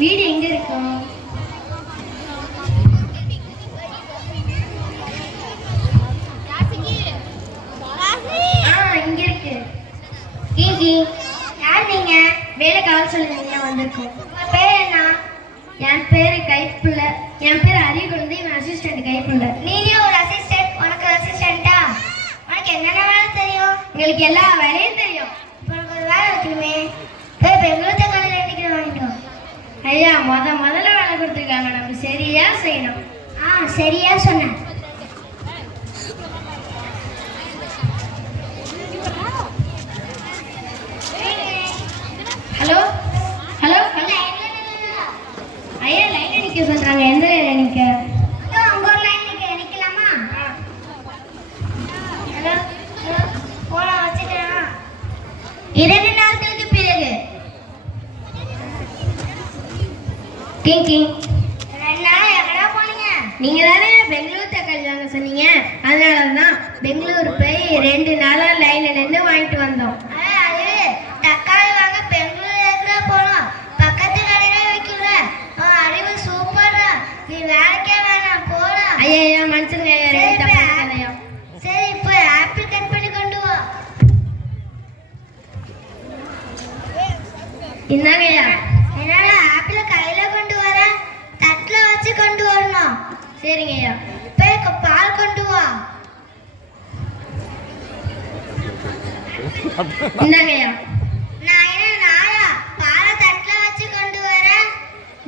வீடு எங்க இருக்கும்? இங்க இருக்கு. யார் நீங்க? வேலை கால் சொல்லுங்க வந்திருக்கோம். உங்க பேர் என்ன? என் பேரு கைப்புள்ள. என் பேர் அறிகுழந்தை. இவன் அசிஸ்டன்ட் கைப்புள்ள. நீங்க ஒரு அசிஸ்டன்ட், உனக்கு அசிஸ்டன்டா? உனக்கு என்னென்ன வேலை தெரியும்? எங்களுக்கு எல்லா வேலையும் தெரியும். இப்போ உனக்கு ஒரு வேலை வைக்கணுமே. போய் பெங்களூர் தக்காளியில் நினைக்கிற வாங்கிட்டோம். ஐயா முதல்ல வேலை கொடுத்துருக்காங்க, நம்ம சரியா செய்யணும். சரியா சொன்னேன். ஹலோ ஹலோ ஹலோ ஐயா லைன்ல நிக்க சொல்றாங்க. எந்த லைன்ல நிக்க? உங்க ஒரு லைன்ல நிக்கலாமா? ஹலோ ஹலோ போன வச்சிட்டேன். 2 நாட்களுக்கு பிறகு நீங்க தானே பெங்களூர் தக்காளி வாங்க சொன்னீங்க, அதனாலதான் பெங்களூர் போய் 2 நாளா லைன்ல நின்று வாங்கிட்டு வந்தோம். அது தக்காளி வாங்க பெங்களூர் போனோம், பக்கத்து கடையில வைக்கல. அறிவு சூப்பரா, நீ வேலைக்கே வேணாம் போலாம். ஐயா மனுஷங்க சரி இப்போ ஆப்பிள் கட் பண்ணி கொண்டு வா. இந்தாங்கய்யா. என்னால ஆப்பிள கையில கொண்டு வர, தட்டுல வச்சு கொண்டு வரணும். சரிங்க ஐயா. போய் பால் கொண்டு வா. இந்தாங்க ஐயா. நான் என்ன நாயா பாலை தட்டுல வச்சு கொண்டு வரேன்?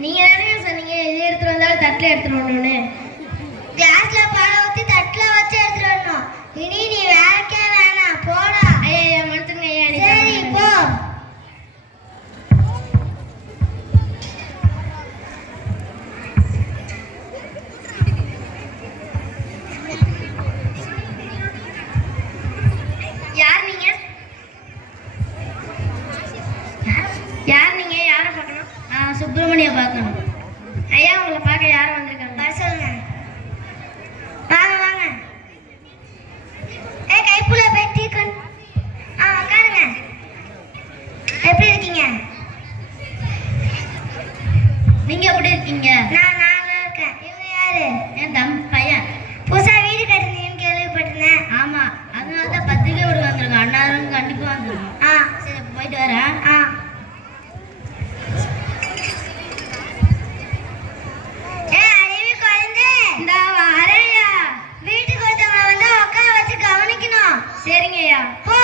நீங்க தானே சொன்னீங்க இது எடுத்துட்டு வந்தாலும் தட்டுல எடுத்துட்டு வரணும்னு. கிளாஸ்ல பாலை ஊத்தி தட்டுல வச்சு எடுத்துட்டு வரணும். இனி நீ வேலைக்கே வேணாம் போடா. ஐயா மனுஷங்க ஐயா. சரி போ. யார் நீங்க? யாரை பார்க்கணும்? சுப்பிரமணிய பார்க்கணும். ஐயா உங்களை பார்க்க யாரும் வந்திருக்காங்க? வர சொல்லுங்க. வாங்க வாங்க. கைப்புள்ள பேட்டி உட்காருங்க. எப்படி இருக்கீங்க? நீங்க எப்படி இருக்கீங்க? நான் நல்லா இருக்கேன். இவங்க யாரு? என் பையன். புதுசா வீடு கட்டுறீங்கன்னு கேள்விப்பட்டிருந்தேன். ஆமா, அதனாலதான் பத்திரிக்கை விட வந்திருக்கோம். அண்ணாரும் கண்டிப்பா வந்துருக்கோம். சரி போயிட்டு வரேன். சரிங்கய்யா போ.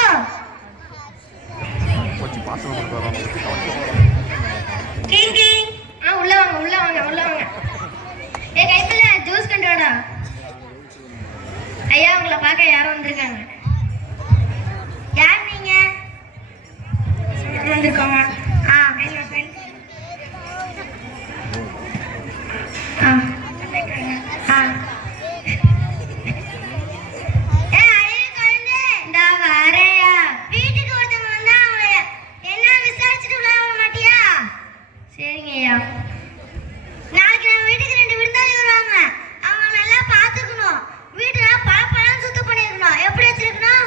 உள்ள வாங்க உள்ள வாங்க உள்ள வாங்க. கைப்புள்ள ஜூஸ் கொண்டு வாடா. ஐயா உங்களை பார்க்க யாரும் வந்திருக்காங்க. யார் நீங்க? வந்திருக்கோமா? நாளைக்கு நம்ம வீட்டுக்கு 2 விருந்தாளி வருவாங்க. அவங்க நல்லா பாத்துக்கணும். வீட்டுல பல சுத்தம் பண்ணிருக்கணும். எப்படி வச்சிருக்கணும்?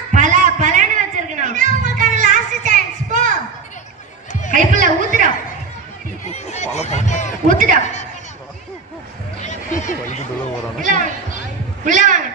பலன்னு வச்சிருக்கணும். இதான் உங்களுக்கான லாஸ்ட் சான்ஸ். போ. கைப்புள்ள ஊத்துடா. ஊத்துடா. உள்ள வாங்க.